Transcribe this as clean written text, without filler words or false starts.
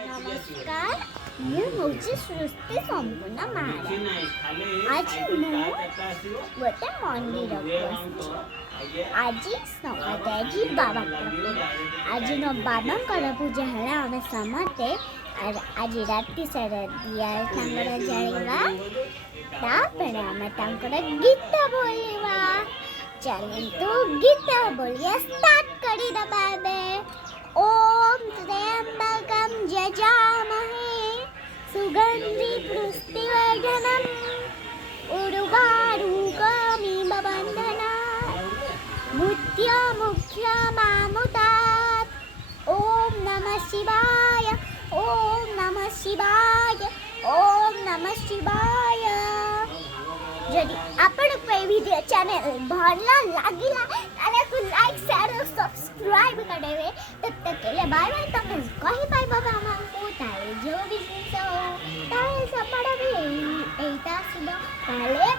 नमस्कार ମୁଁ ହେଉଛି ସୃଷ୍ଟି ସମ୍ପୂର୍ଣ୍ଣ ମହାରାଜ। ଆଜି ମୁଁ ଗୋଟେ ମନ୍ଦିରକୁ ଆସିଛି। ଆଜି ସମତେ ବାବାଙ୍କର ଆଜି ମୋ ବାବାଙ୍କର ପୂଜା ହେଲା। ଆମେ ସମସ୍ତେ ଆଜି ରାତି ସାରା ଦିଆ ତାଙ୍କର ଜାଳିବା, ତାପରେ ଆମେ ତାଙ୍କର ଗୀତ ବୋଲିବା। ଚାଲନ୍ତୁ ଗୀତ ବୋଲିବା ଷ୍ଟାର୍ଟ କରିଦେବା ଏବେ। ओम त्र्यंबकं यजामहे सुगंधि पुष्टिवर्धनम् उर्वारुकमिव बन्धनात् मृत्युमुक्षमामुतात्। ओम नमः शिवाय, ओम नमः शिवाय, ओम नमः शिवाय। यदि आपको ये वीडियो चैनल भला लगिला तो लाइक शेयर और सब्सक्राइब करेंगे। तब तक के लिए बाय बाय। तो कहीं पाई बाबा हमको ताले जो भी जिनिस हो ताले सब बड़ा भी एटा सुबह ताले